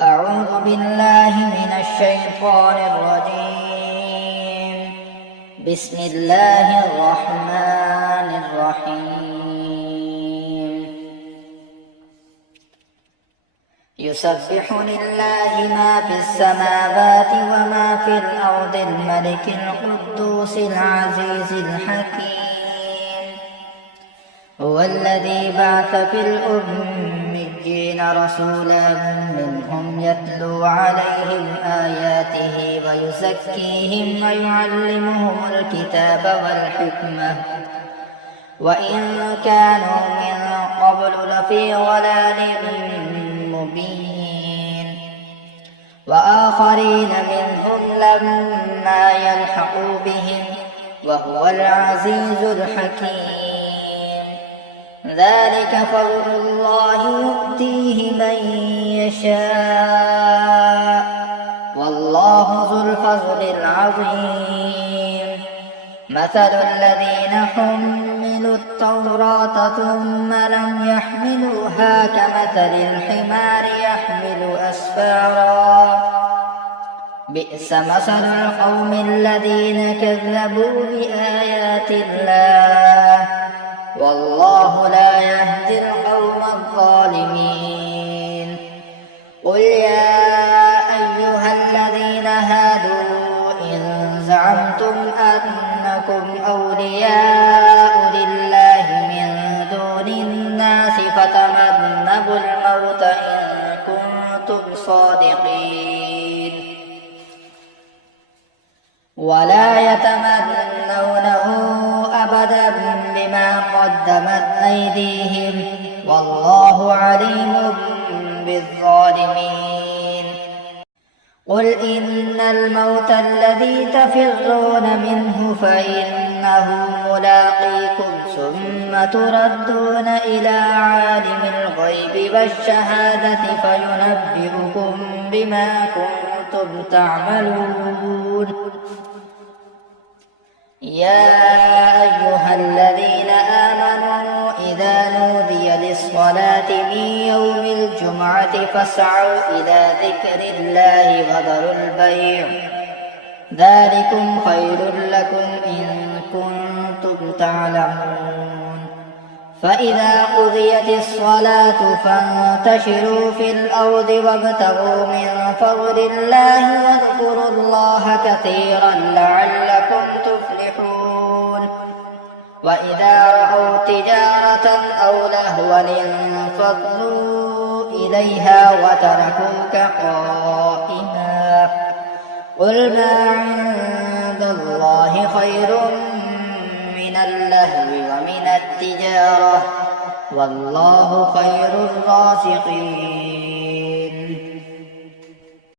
أعوذ بالله من الشيطان الرجيم. بسم الله الرحمن الرحيم. يسبح لله ما في السماوات وما في الأرض الملك القدوس العزيز الحكيم. هو الذي بعث في الأميين رسولا منهم يتلو عليهم آياته ويزكيهم ويعلمهم الكتاب والحكمة وإن كانوا من قبل لفي ضلال مبين. وآخرين منهم لما يلحقوا بهم وهو العزيز الحكيم. ذلك فضل الله يؤتيه من يشاء والله ذو الفضل العظيم. مثل الذين حملوا التوراة ثم لم يحملوها كمثل الحمار يحمل أسفارا بئس مثل القوم الذين كذبوا بآيات الله والله لا يهدي القوم الظالمين. قل يا أيها الذين هادوا إن زعمتم أنكم أولياء لله من دون الناس فتمنوا الموت إن كنتم صادقين ولا يتمنونه أبدا بما قدمت أيديهم والله عليم بالظالمين. قل إن الموت الذي تفرون منه فإنه ملاقيكم ثم تردون إلى عالم الغيب والشهادة فينبئكم بما كنتم تعملون. يا أيها الذين آمنوا إذا نودي للصلاة من يوم الجمعة فاسعوا إلى ذكر الله وذروا البيع ذلكم خير لكم إن كنتم تعلمون. فإذا قضيت الصلاة فانتشروا في الأرض وابتغوا من فضل الله واذكروا الله كثيرا لعلكم تفلحون. وإذا رأوا تجارة أو لهوا انفضوا إليها وتركوك قائما. قل ما عند الله خير من اللهو ومن التجارة والله خير الرازقين.